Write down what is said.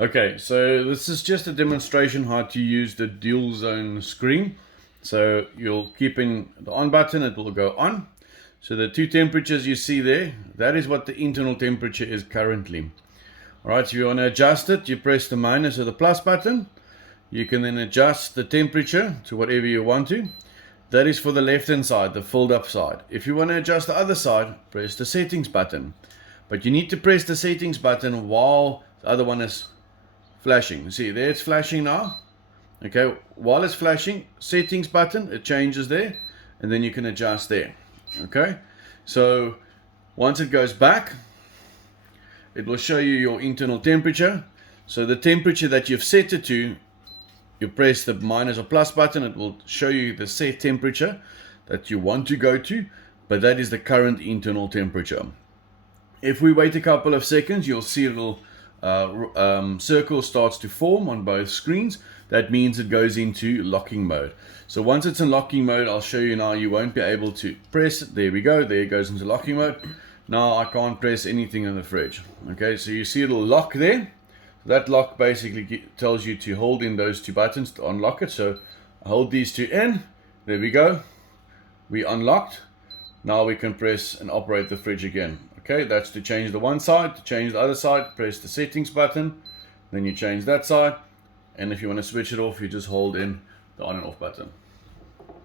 Okay, so this is just a demonstration how to use the dual zone screen. So you'll keep in the on button, it will go on. So the two temperatures you see there, that is what the internal temperature is currently. Alright, so if you want to adjust it, you press the minus or the plus button. You can then adjust the temperature to whatever you want to. That is for the left hand side, the filled up side. If you want to adjust the other side, press the settings button. But you need to press the settings button while the other one is flashing. See, there it's flashing now. Okay, while it's flashing, settings button, it changes there, and then you can adjust there. Okay, so once it goes back, it will show you your internal temperature. So the temperature that you've set it to, you press the minus or plus button, it will show you the set temperature that you want to go to, but that is the current internal temperature. If we wait a couple of seconds, you'll see a little circle starts to form on both screens. That means it goes into locking mode. So once it's in locking mode, I'll show you now. You won't be able to press it. There we go. There it goes into locking mode. Now I can't press anything in the fridge. Okay, so you see a little lock there. That lock basically tells you to hold in those two buttons to unlock it. So I hold these two in. There we go. We unlocked. Now we can press and operate the fridge again. Okay, that's to change the one side. To change the other side, press the settings button. Then you change that side. And if you want to switch it off, you just hold in the on and off button.